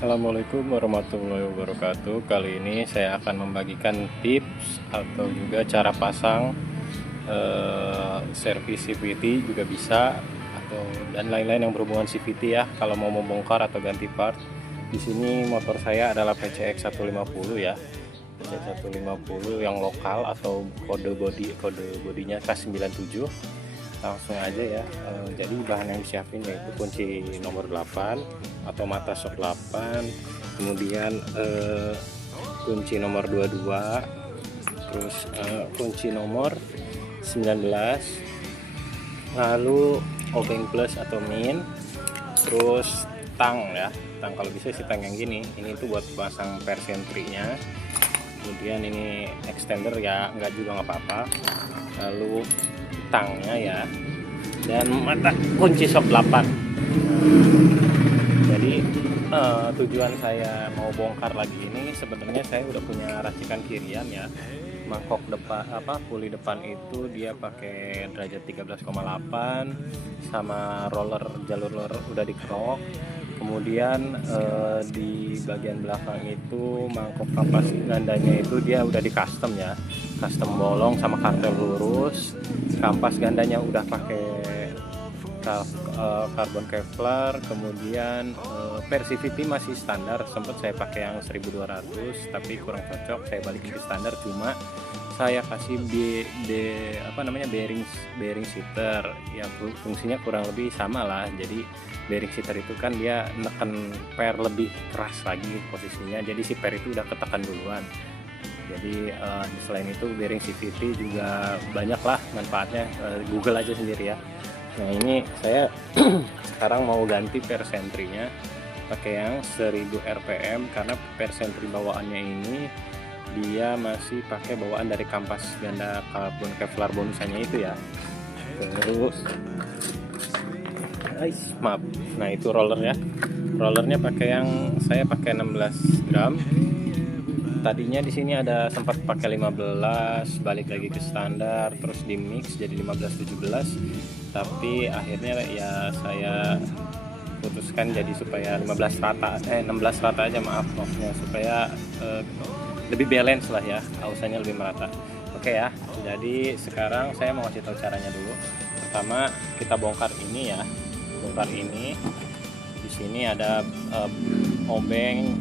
Assalamualaikum warahmatullahi wabarakatuh. Kali ini saya akan membagikan tips atau juga cara pasang servis CVT juga bisa, atau dan lain-lain yang berhubungan CVT ya. Kalau mau membongkar atau ganti part. Di sini motor saya adalah PCX 150 ya. PCX 150 yang lokal atau kode bodinya K97. Langsung aja ya. Jadi bahan yang disiapin yaitu kunci nomor 8 atau mata shock 8, kemudian kunci nomor 22, terus kunci nomor 19, lalu obeng plus atau min, terus tang ya, tang kalau bisa sih tang yang gini, ini tuh buat pasang persentri-nya. Kemudian ini extender ya, enggak juga nggak apa-apa. Lalu tangnya ya, dan mata kunci shock 8. Jadi tujuan saya mau bongkar lagi ini sebenarnya saya udah punya racikan kirian ya. Mangkok depan puli depan itu dia pakai derajat 13,8 sama jalur roller udah dikerok. Kemudian di bagian belakang itu mangkok kampas gandanya itu dia udah di custom ya, custom bolong sama kartel lurus. Kampas gandanya udah pakai karbon Kevlar. Kemudian Persivity masih standar, sempat saya pakai yang 1200 tapi kurang cocok, saya balikin ke standar. Cuma saya kasih bearing seater ya, fungsinya kurang lebih sama lah. Jadi bearing seater itu kan dia neken per lebih keras lagi posisinya, jadi si per itu udah ketekan duluan. Jadi selain itu bearing CVT juga banyak lah manfaatnya, Google aja sendiri ya. Nah ini saya sekarang mau ganti persentrinya pakai yang 1000 rpm karena persentri bawaannya ini dia masih pakai bawaan dari kampas ganda karbon Kevlar bonusannya itu ya. Terus maaf, nah itu roller ya, rollernya pakai yang saya pakai 16 gram. Tadinya di sini ada sempat pakai 15, balik lagi ke standar, terus di mix jadi 15-17. Tapi akhirnya ya saya putuskan jadi supaya 16 rata aja, maksudnya supaya lebih balance lah ya, ausanya lebih merata. Oke ya, jadi sekarang saya mau kasih tahu caranya dulu. Pertama kita bongkar ini ya, di sini ada obeng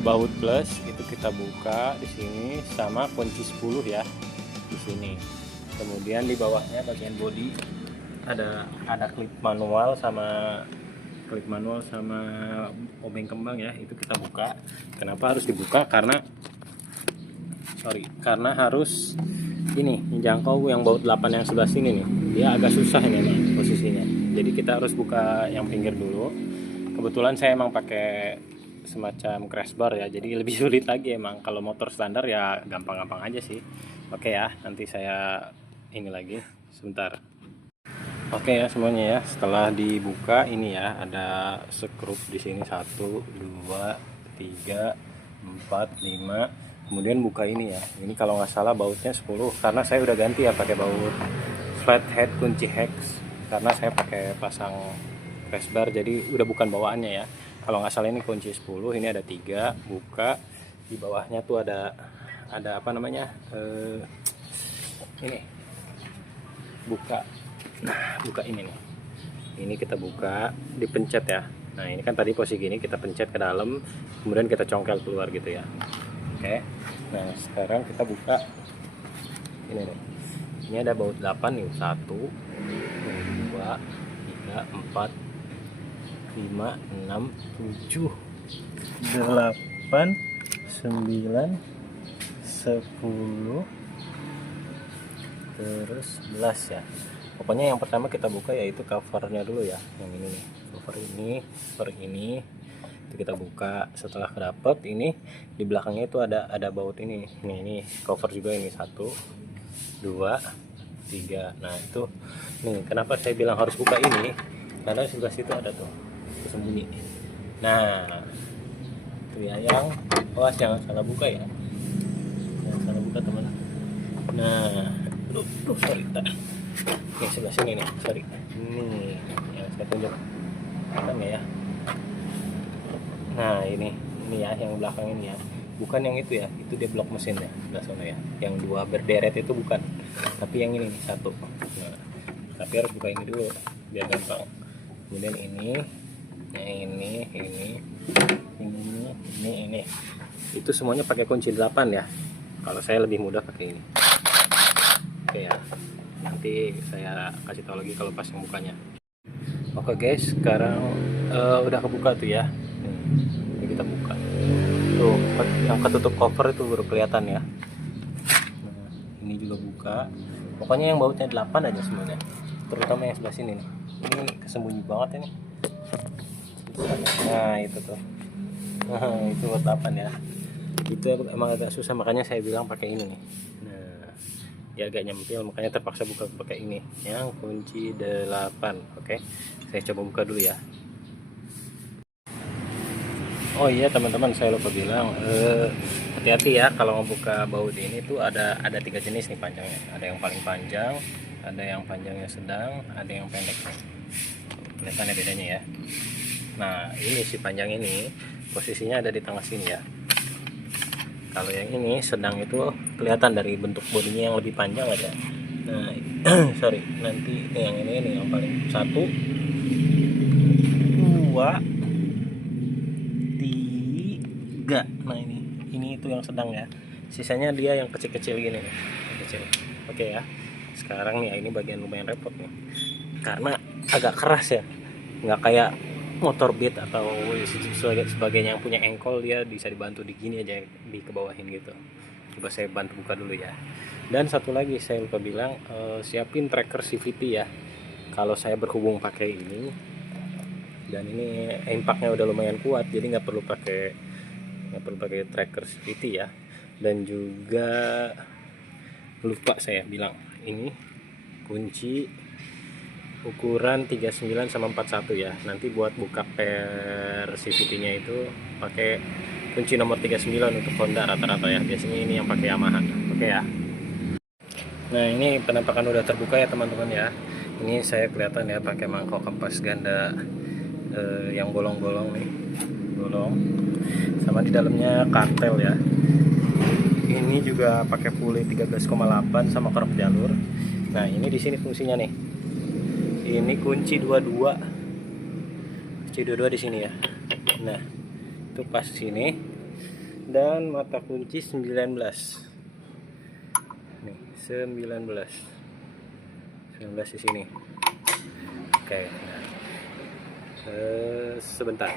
baut plus itu kita buka di sini sama kunci 10 ya di sini. Kemudian di bawahnya bagian bodi ada klip manual sama obeng kembang ya, itu kita buka. Kenapa harus dibuka? Karena harus ini jangkau yang baut 8 yang sebelah sini nih, dia agak susah ini memang posisinya. Jadi kita harus buka yang pinggir dulu. Kebetulan saya emang pakai semacam crash bar ya, jadi lebih sulit lagi emang. Kalau motor standar ya gampang-gampang aja sih. Oke ya, nanti saya ini lagi sebentar. Oke ya semuanya ya, setelah dibuka ini ya ada skrup di sini 1, 2, 3, 4, 5. Kemudian buka ini ya. Ini kalau nggak salah bautnya 10 karena saya udah ganti ya pakai baut flathead kunci hex karena saya pakai pasang crash bar, jadi udah bukan bawaannya ya. Kalau nggak salah ini kunci 10, ini ada 3. Buka di bawahnya tuh ada ini buka ini nih. Ini kita buka, dipencet ya. Nah ini kan tadi posisi gini, kita pencet ke dalam, kemudian kita congkel keluar gitu ya. Oke. Nah sekarang kita buka ini nih. Ini ada baut 8 nih, 1, 2, 3, 4, 5, 6, 7, 8, 9, 10, terus 11 ya. Pokoknya yang pertama kita buka yaitu covernya dulu ya, yang ini nih, cover ini itu kita buka. Setelah kedapet ini di belakangnya itu ada baut ini cover juga, ini 1, 2, 3. Nah itu nih kenapa saya bilang harus buka ini, karena sebelah situ ada tuh sembunyi. Nah itu ya, yang awas jangan salah buka ya, jangan salah buka teman. Nah sorry, ini sebelah sini nih, sorry, ini yang saya tunjuk. ada nggak ya? Nah ini ya yang belakang ini ya, bukan yang itu ya, itu dia blok mesinnya sebelah sana ya, yang dua berderet itu bukan, tapi yang ini nih, satu. Nah, tapi harus buka ini dulu biar gampang. Kemudian ini, yang ini itu semuanya pakai kunci 8 ya. Kalau saya lebih mudah pakai ini. Oke ya, nanti saya kasih tahu lagi kalau pas yang bukanya. Oke guys, sekarang udah kebuka tuh ya. Ini kita buka. Tuh, yang ketutup cover itu baru kelihatan ya. Nah, ini juga buka. Pokoknya yang bautnya 8 aja semuanya. Terutama yang sebelah sini nih. Ini kesembunyi banget ini. Nah, itu tuh. Nah, itu buat 8 ya. Itu emang agak susah, makanya saya bilang pakai ini nih. Nah, dia agak nyempil, makanya terpaksa buka pakai ini yang kunci 8. Oke, saya coba buka dulu ya. Oh iya teman-teman, saya lupa bilang, hati-hati ya kalau mau buka baut ini tuh ada 3 jenis nih panjangnya. Ada yang paling panjang, ada yang panjangnya sedang, ada yang pendek nih. Kelihatannya bedanya ya. Nah ini si panjang ini posisinya ada di tengah sini ya. Kalau yang ini sedang itu kelihatan dari bentuk bodinya yang lebih panjang aja. Nah sorry, nanti yang ini yang paling 1, 2, 3. Nah ini itu yang sedang ya. Sisanya dia yang kecil-kecil gini nih, kecil. Oke ya. Sekarang nih ini bagian lumayan repot nih, karena agak keras ya, nggak kayak motor beat atau sebagainya yang punya engkol, dia bisa dibantu di gini aja, di kebawahin gitu. Coba saya bantu buka dulu ya. Dan satu lagi saya lupa bilang, siapin tracker CVT ya. Kalau saya berhubung pakai ini, dan ini impactnya udah lumayan kuat, jadi nggak perlu pakai tracker CVT ya. Dan juga lupa saya bilang, ini kunci ukuran 39 sama 41 ya. Nanti buat buka per CVT nya itu pakai kunci nomor 39 untuk Honda rata-rata ya, biasanya ini yang pakai Yamaha. Oke ya. Nah ini penampakan udah terbuka ya teman-teman ya. Ini saya kelihatan ya pakai mangkok kampas ganda yang bolong-bolong nih, bolong, sama di dalamnya kartel ya. Ini juga pakai puli 13,8 sama kerok jalur. Nah ini di sini fungsinya nih, ini kunci 22 di sini ya. Nah itu pas sini, dan mata kunci 19 nih, 19 di sini. Oke, nah, sebentar.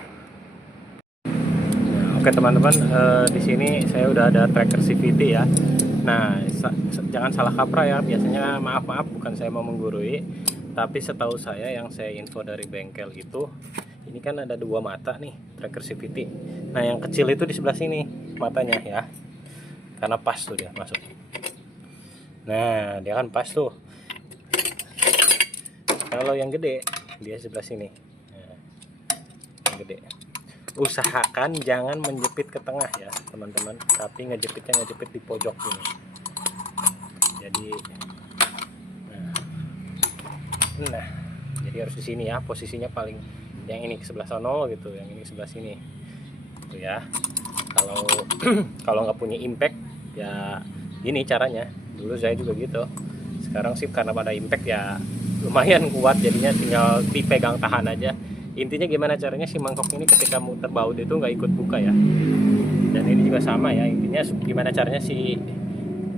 Oke teman-teman, di sini saya udah ada tracker CVT ya. Nah jangan salah kaprah ya, biasanya maaf bukan saya mau menggurui, tapi setahu saya yang saya info dari bengkel itu, ini kan ada 2 mata nih tracker CVT. Nah yang kecil itu di sebelah sini matanya ya, karena pas tuh dia masuk. Nah dia kan pas tuh. Kalau yang gede dia sebelah sini. Nah, yang gede. Usahakan jangan menjepit ke tengah ya teman-teman, tapi ngejepit di pojok ini. Jadi nah jadi harus di sini ya, posisinya paling yang ini ke sebelah sono gitu, yang ini sebelah sini tuh ya. Kalau kalau nggak punya impact ya gini caranya. Dulu saya juga gitu. Sekarang sih karena pada impact ya lumayan kuat, jadinya tinggal dipegang tahan aja. Intinya gimana caranya si mangkok ini ketika muter baut itu nggak ikut buka ya. Dan ini juga sama ya, intinya gimana caranya si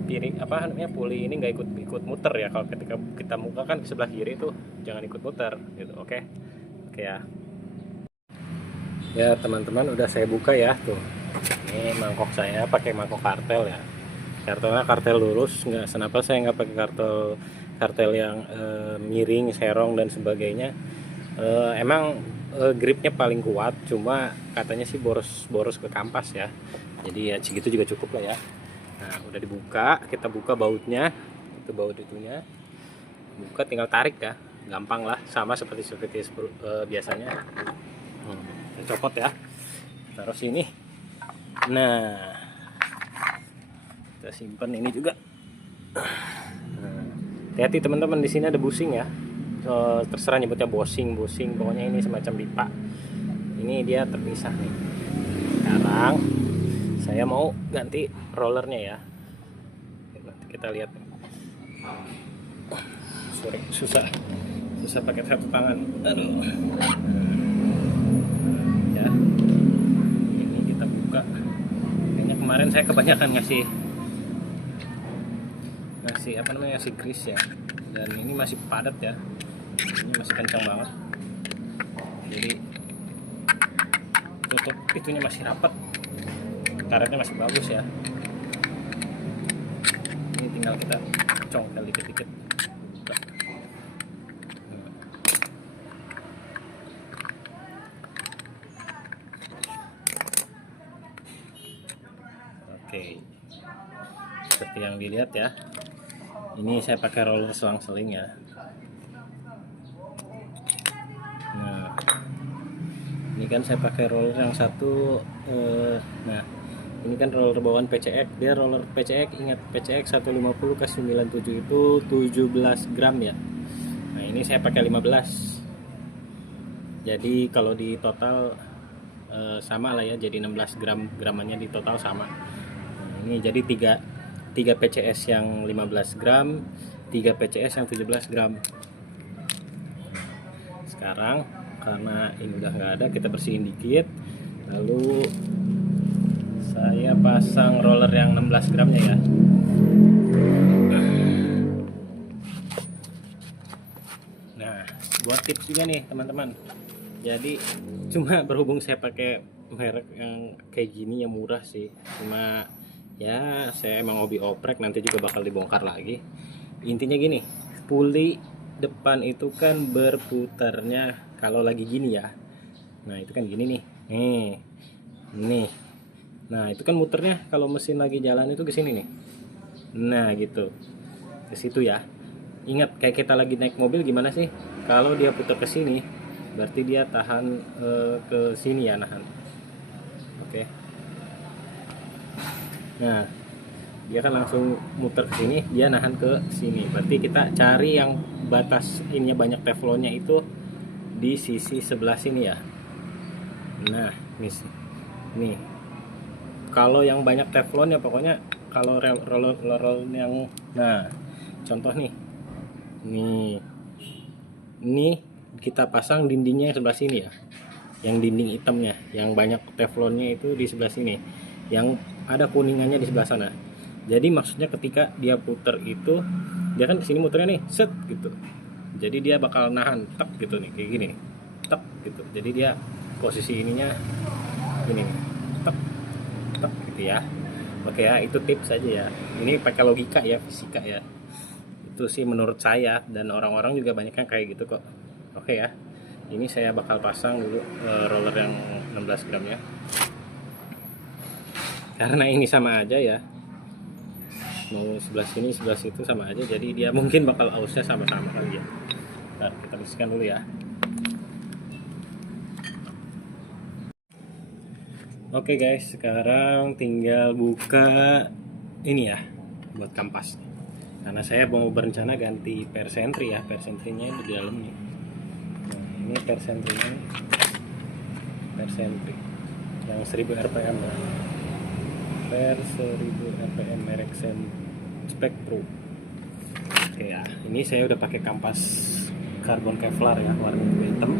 piring puli ini nggak ikut muter ya. Kalau ketika kita buka kan ke sebelah kiri itu jangan ikut muter gitu. Oke ya. Ya teman-teman, udah saya buka ya tuh. Ini mangkok saya pakai mangkok kartel ya. Kartelnya kartel lurus, nggak, kenapa saya nggak pakai kartel yang miring, serong dan sebagainya. Emang gripnya paling kuat, cuma katanya sih boros ke kampas ya, jadi ya segitu juga cukup lah ya. Nah udah dibuka, kita buka bautnya, itu baut itunya buka, tinggal tarik ya, gampang lah, sama seperti biasanya. Kita copot ya, taruh sini. Nah kita simpan ini juga. Hati-hati teman-teman, di sini ada busing ya. terserah nyebutnya bushing, pokoknya ini semacam pipa. Ini dia terpisah nih. Sekarang saya mau ganti rollernya ya. Nanti kita lihat. Sorry, susah pakai satu tangan. Aduh. Ya, ini kita buka. Kayaknya kemarin saya kebanyakan ngasih grease ya, dan ini masih padat ya, ini masih kencang banget, jadi tutup itunya masih rapat, karetnya masih bagus ya. Ini tinggal kita congkel dikit-dikit. Oke, seperti yang dilihat ya, ini saya pakai roller selang-seling ya. Nah, ini kan saya pakai roller yang satu. Nah, ini kan roller bawaan PCX. Dia roller PCX, ingat PCX 150 ke 97 itu 17 gram ya. Nah, ini saya pakai 15. Jadi kalau di total sama lah ya, jadi 16 gramannya di total sama. Nah, ini jadi 3 PCS yang 15 gram, 3 PCS yang 17 gram. Sekarang karena ini udah nggak ada, kita bersihin dikit, lalu saya pasang roller yang 16 gramnya ya. Nah, buat tips juga nih teman-teman. Jadi cuma berhubung saya pakai merek yang kayak gini yang murah sih, cuma ya saya emang hobi oprek, nanti juga bakal dibongkar lagi. Intinya gini, puli depan itu kan berputarnya kalau lagi gini ya. Nah itu kan gini nih, nih. Nah itu kan muternya kalau mesin lagi jalan itu ke sini nih. Nah gitu, ke situ ya. Ingat kayak kita lagi naik mobil gimana sih? Kalau dia putar ke sini, berarti dia tahan ke sini ya, nahan. Oke. Nah, dia kan langsung muter ke sini, dia nahan ke sini. Berarti kita cari yang batas ininya banyak teflonnya itu di sisi sebelah sini ya. Nah, nih. Kalau yang banyak teflonnya, pokoknya kalau roller yang, nah, contoh nih. Ini kita pasang dindingnya yang sebelah sini ya. Yang dinding hitamnya, yang banyak teflonnya itu di sebelah sini. Yang ada kuningannya di sebelah sana. Jadi maksudnya ketika dia puter itu, dia kan kesini muternya nih, set gitu. Jadi dia bakal nahan, tek gitu nih, kayak gini, tek gitu. Jadi dia posisi ininya gini, tek, tek gitu ya. Oke ya, itu tips aja ya. Ini pakai logika ya, fisika ya. Itu sih menurut saya, dan orang-orang juga banyak yang kayak gitu kok. Oke ya. Ini saya bakal pasang dulu roller yang 16 gram ya. Karena ini sama aja ya, mau sebelah sini sebelah situ sama aja, jadi dia mungkin bakal ausnya sama-sama kali ya. Ntar kita bersihkan dulu ya. Oke guys, sekarang tinggal buka ini ya buat kampas, karena saya mau berencana ganti persentri ya. Persentrinya di dalam nih. Nah, ini persentrinya, persentri yang 1000 rpm ya. 1000 rpm merek Spectrum. Oke ya, ini saya udah pakai kampas karbon Kevlar ya, warna hitam.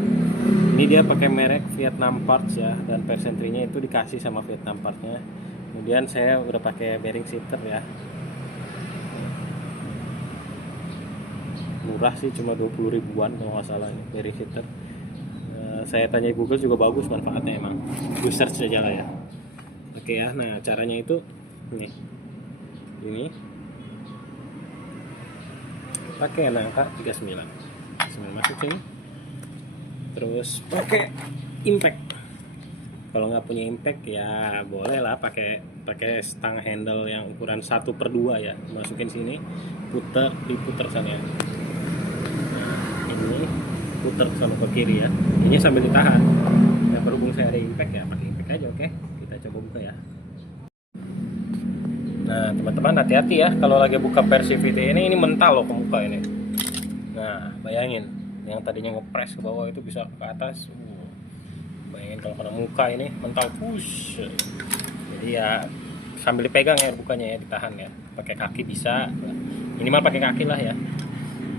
Ini dia pakai merek Vietnam Parts ya, dan persentrinya itu dikasih sama Vietnam Partsnya. Kemudian saya udah pakai bearing shifter ya. Murah sih, cuma 20 ribuan kalau nggak salah ini bearing shifter. Saya tanya Google juga bagus manfaatnya, emang. Gue search aja lah ya. Oke ya, nah caranya itu ini pakai nangka 39 masuk sini, terus pakai impact. Kalau nggak punya impact ya boleh lah pakai stang handle yang ukuran 1/2 ya, masukin sini, diputer sana ya. Ini puter sama ke kiri ya, ini sambil ditahan. Nah berhubung saya ada impact ya, pakai impact aja. Oke, kita coba buka ya. Nah teman-teman hati-hati ya kalau lagi buka Persivity ini mental loh ke muka ini. Nah bayangin, yang tadinya ngepres ke bawah itu bisa ke atas. Bayangin kalau kena muka ini mental push. Jadi ya sambil dipegang ya bukanya ya, ditahan ya, pakai kaki bisa, minimal pakai kaki lah ya.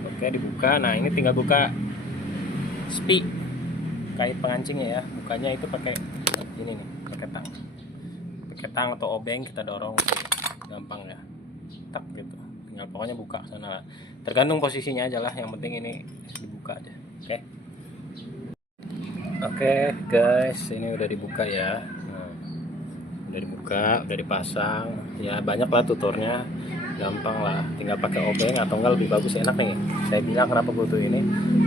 Oke, dibuka. Nah ini tinggal buka spi kait pengancingnya ya, bukanya itu pakai ini nih, pakai tang atau obeng, kita dorong gampang ya, tak gitu, tinggal pokoknya buka sana, tergantung posisinya aja lah, yang penting ini dibuka aja. Oke guys, ini udah dibuka ya. Nah, udah dibuka, udah dipasang ya, banyak lah tutornya, gampang lah, tinggal pakai obeng atau enggak lebih bagus enak nih, saya bilang kenapa butuh ini.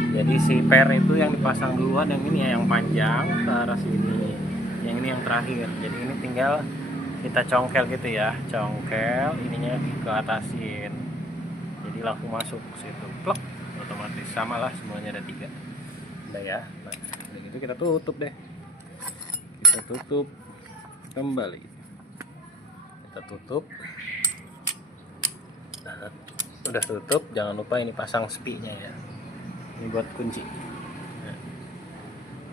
Jadi si per itu yang dipasang duluan, yang ini ya, yang panjang ke arah sini, yang ini yang terakhir. Jadi ini tinggal kita congkel gitu ya, congkel ininya ke atasin, jadi langsung masuk ke situ, plek, otomatis sama lah, semuanya ada 3. Udah ya. Nah, udah gitu kita tutup deh, kita tutup kembali, kita tutup. Nah, udah tutup, jangan lupa ini pasang spinya ya, ini buat kunci. Nah,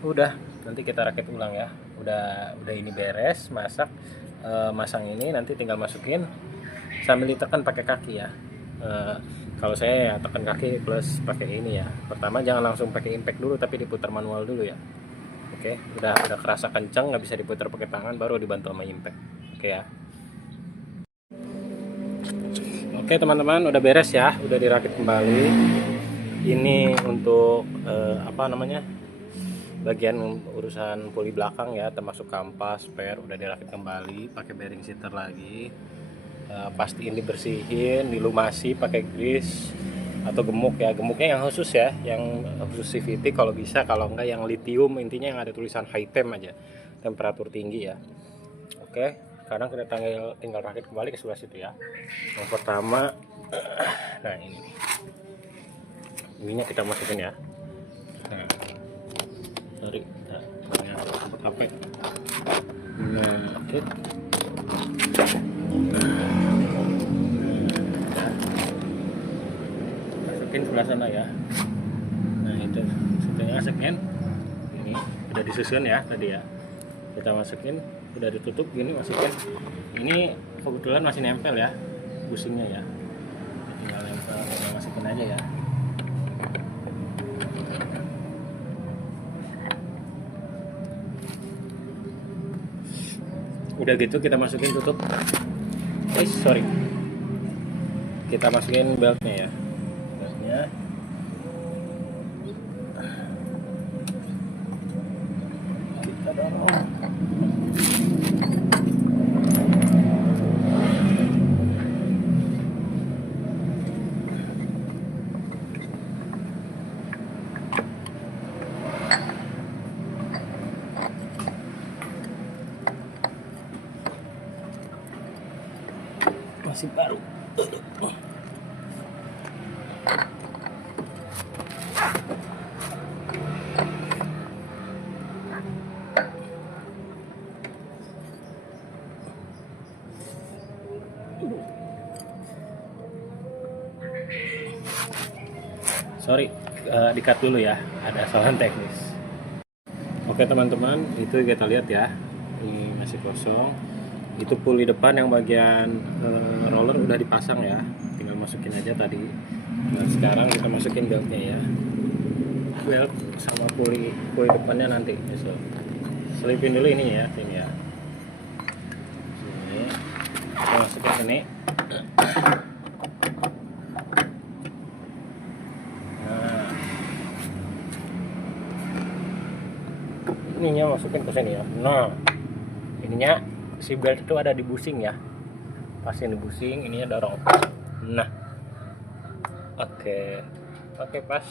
udah, nanti kita rakit ulang ya. Udah ini beres masang ini, nanti tinggal masukin sambil ditekan pakai kaki ya. Kalau saya ya tekan kaki plus pakai ini ya. Pertama jangan langsung pakai impact dulu, tapi diputar manual dulu ya. Oke, udah kerasa kenceng, nggak bisa diputar pakai tangan, baru dibantu sama impact. Oke ya. Oke teman-teman, udah beres ya, udah dirakit kembali. Ini untuk apa namanya, bagian urusan puli belakang ya, termasuk kampas, spare, udah dirakit kembali, pakai bearing seater lagi. Pastiin dibersihin, dilumasi pakai grease atau gemuk ya, gemuknya yang khusus ya, yang khusus CVT kalau bisa, kalau enggak yang lithium, intinya yang ada tulisan high temp aja, temperatur tinggi ya. Oke, sekarang kita tinggal rakit kembali ke sebelah situ ya. Yang pertama, nah ininya kita masukin ya. Nah, sorry, nah, sampai. Nah, oke. Masukin sebelah sana ya. Nah itu setengah segmen ini udah disusun ya tadi ya, kita masukin, udah ditutup gini, masukin ini, kebetulan masih nempel ya busingnya ya, tinggal nempel, tinggal masukin aja ya. Udah gitu kita masukin, tutup, sorry, kita masukin beltnya ya, beltnya. Kita dorong. Masih baru. Sorry, di-cut dulu ya, ada kesalahan teknis. Oke teman-teman, itu kita lihat ya, ini masih kosong. Itu puli depan yang bagian roller udah dipasang ya, tinggal masukin aja tadi. Nah sekarang kita masukin beltnya ya, belt sama puli depannya nanti. So, selipin dulu ini ya, ini ya. Sini, kita masukin sini. Nah, ininya masukin ke sini ya. Nah, ininya si belt itu ada di busing ya, pasin di busing, ininya dorong. Nah, oke pas.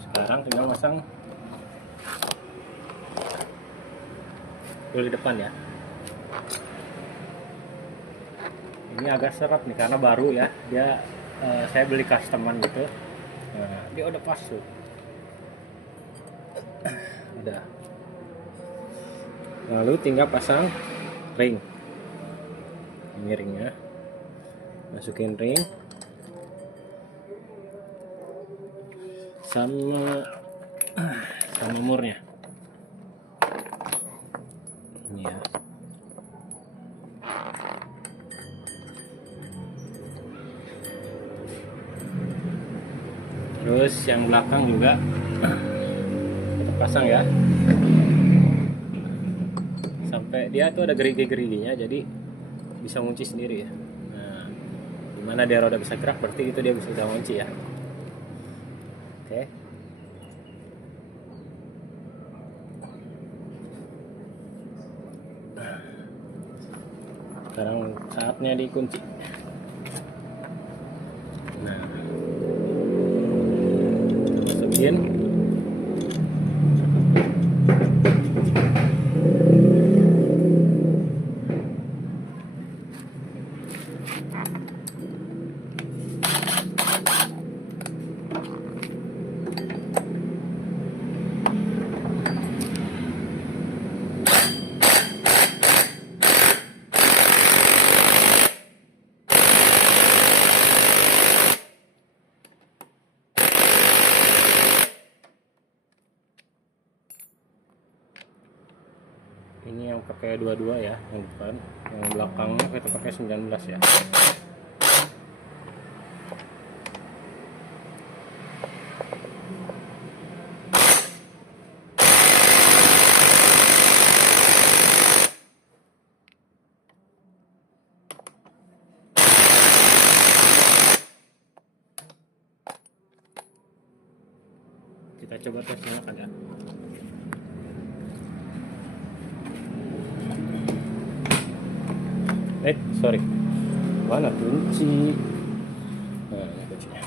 Sekarang tinggal masang puli depan ya. Ini agak seret nih karena baru ya, dia saya beli customan gitu. Nah, dia udah pas tuh, udah. Lalu tinggal pasang ring, ini ringnya, masukin ring, sama murnya ini ya. Terus yang belakang juga kita pasang ya, sampai dia tuh ada gerigi-geriginya, jadi bisa ngunci sendiri ya. Nah, dimana dia roda bisa gerak, berarti itu dia bisa udah ngunci ya. Oke. Sekarang saatnya dikunci. Nah, masukin. Ini yang pakai 22 ya, yang depan. Yang belakangnya kita pakai 19 ya. Kita coba tes nyalakan ya. Sorry, mana kunci? Nah, ini kuncinya.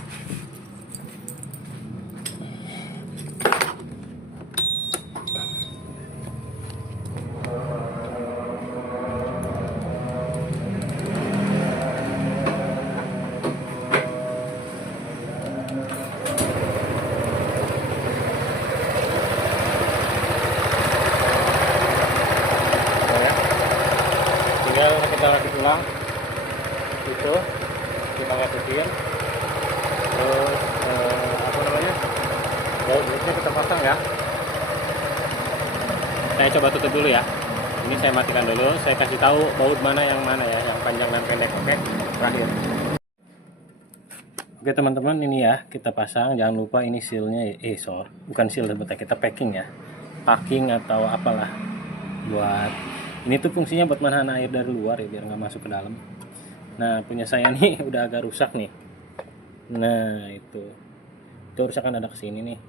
Tinggal kita rakit ulang itu, kita masukin, terus apa namanya, bautnya kita pasang ya. Saya coba tutup dulu ya, ini saya matikan dulu, saya kasih tahu baut mana ya, yang panjang dan pendek. Oke, terakhir. Oke teman-teman, ini ya kita pasang. Jangan lupa ini sealnya, bukan seal sebetulnya, kita packing ya, packing atau apalah, buat ini tuh fungsinya buat menahan air dari luar ya, biar nggak masuk ke dalam. Nah, punya saya nih udah agak rusak nih. Nah, itu harusnya kan ada kesini nih,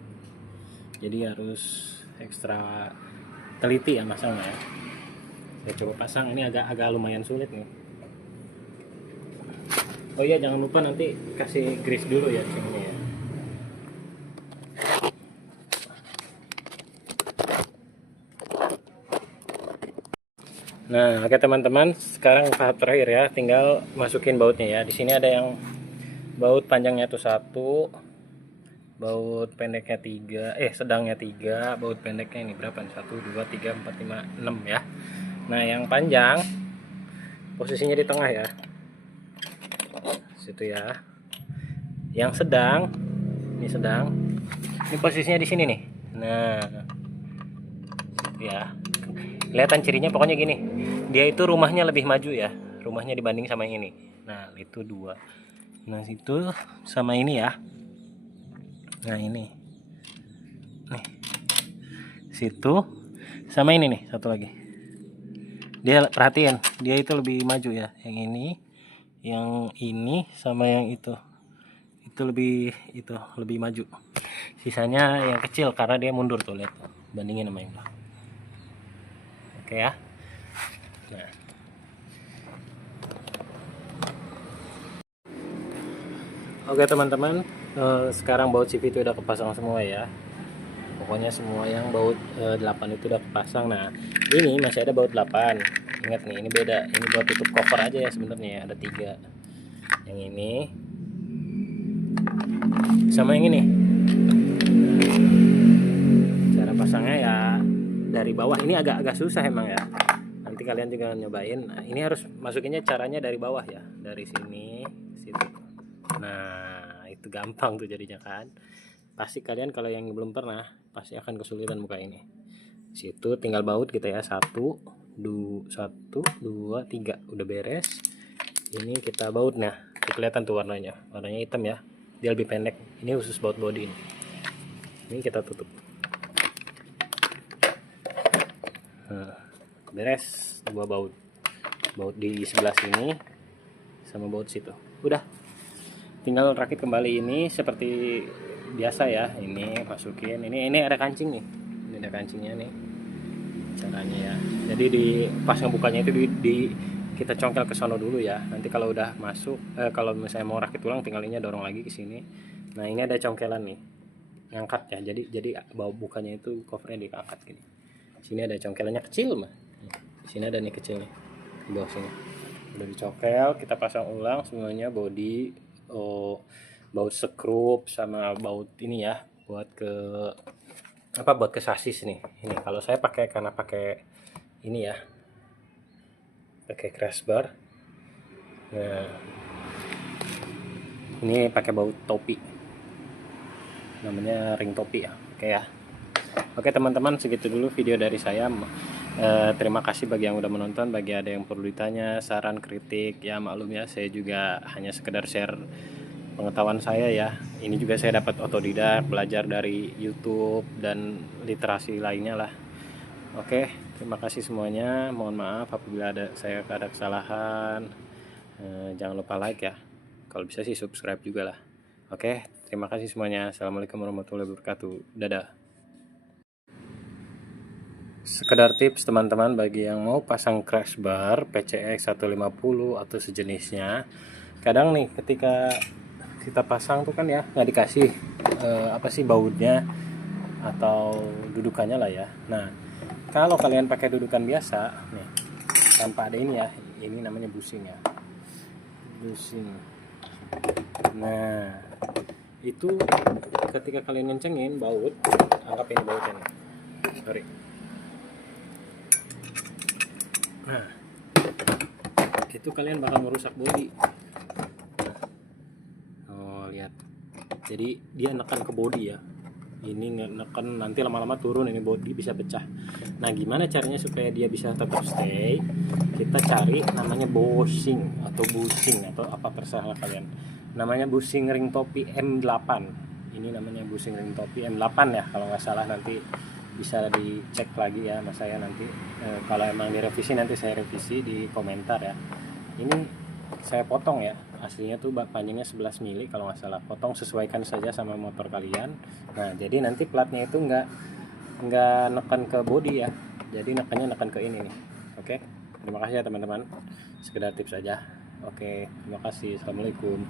jadi harus ekstra teliti ya masangnya ya. Saya coba pasang, ini agak lumayan sulit nih. Oh iya, jangan lupa nanti kasih grease dulu ya di sini ya. Nah, oke teman-teman, sekarang tahap terakhir ya, tinggal masukin bautnya ya. Di sini ada yang baut panjangnya tuh 1, baut pendeknya 3, sedangnya 3, baut pendeknya ini berapa nih? 1, 2, 3, 4, 5, 6 ya. Nah, yang panjang posisinya di tengah ya. Situ ya. Yang sedang, ini posisinya di sini nih. Nah, ya. Kelihatan cirinya pokoknya gini, dia itu rumahnya lebih maju ya, rumahnya dibanding sama yang ini. Nah, itu 2. Nah, situ sama ini ya. Nah, ini nih, situ sama ini nih, satu lagi. Dia perhatiin, dia itu lebih maju ya, yang ini sama yang itu lebih maju. Sisanya yang kecil karena dia mundur tuh, lihat, bandingin sama yang belakang. Oke ya. Nah, oke teman-teman, sekarang baut CVT udah kepasang semua ya. Pokoknya semua yang baut 8 itu udah kepasang. Nah, ini masih ada baut 8. Ingat nih, ini beda. Ini buat tutup cover aja ya sebenarnya ya. Ada 3. Yang ini sama yang ini. Cara pasangnya ya dari bawah. Ini agak susah emang ya. Nanti kalian juga nyobain. Nah, ini harus masukinnya caranya dari bawah ya, dari sini situ. Nah, itu gampang tuh jadinya kan. pasti kalian kalau yang belum pernah pasti akan kesulitan buka ini. Situ tinggal baut kita ya, 1 2 3 udah beres. Ini kita baut, nah kelihatan tuh warnanya hitam ya, dia lebih pendek. Ini khusus baut body ini kita tutup. Nah, beres dua baut di sebelah sini sama baut situ, udah tinggal rakit kembali. Ini seperti biasa ya, ini masukin, ini ada kancing nih, ini ada kancingnya nih caranya ya. Jadi di pas ngebukanya itu kita congkel ke sono dulu ya. Nanti kalau udah masuk, kalau misalnya mau rakit ulang tinggal ini dorong lagi ke sini. Nah ini ada congkelan nih, ngangkat ya. Jadi bau bukanya itu covernya diangkat gini. Sini ada congkelannya kecil mah. Di sini ada nih kecil nih di bawah sini. Udah dicongkel, kita pasang ulang semuanya, body, baut sekrup sama baut ini ya, buat ke sasis nih. Ini kalau saya karena pakai ini ya, pakai crash bar. Nah ini pakai baut topi, namanya ring topi ya. Oke ya, oke teman-teman, segitu dulu video dari saya. Terima kasih bagi yang udah menonton. Bagi ada yang perlu ditanya, saran, kritik ya maklum ya, saya juga hanya sekedar share pengetahuan saya ya. Ini juga saya dapat otodidak, belajar dari YouTube dan literasi lainnya lah. Oke, terima kasih semuanya. Mohon maaf apabila saya ada kesalahan. Jangan lupa like ya, kalau bisa sih subscribe juga lah. Oke, terima kasih semuanya. Assalamualaikum warahmatullahi wabarakatuh. Dadah. Sekedar tips teman-teman, bagi yang mau pasang crash bar PCX 150 atau sejenisnya, kadang nih ketika kita pasang tuh kan ya nggak dikasih apa sih bautnya atau dudukannya lah ya. Nah kalau kalian pakai dudukan biasa nih tanpa ada ini ya, ini namanya bushing ya, bushing. Nah itu ketika kalian ngencengin baut, anggap ini bautnya nih, sorry. Nah itu kalian bakal merusak body. Oh lihat, jadi dia nekan ke body ya, ini neken, nanti lama-lama turun, ini body bisa pecah. Nah gimana caranya supaya dia bisa tetap stay? Kita cari namanya bushing atau bushing atau apa terserah kalian, namanya bushing ring topi M8. Ini namanya bushing ring topi M8 ya kalau nggak salah, nanti bisa dicek lagi ya mas saya nanti. Kalau emang direvisi nanti saya revisi di komentar ya. Ini saya potong ya, aslinya tuh panjangnya 11 mili kalau nggak salah. Potong, sesuaikan saja sama motor kalian. Nah jadi nanti platnya itu nggak neken ke body ya, jadi neken ke ini nih. Oke, terima kasih ya teman-teman, sekedar tips aja. Oke, terima kasih. Assalamualaikum.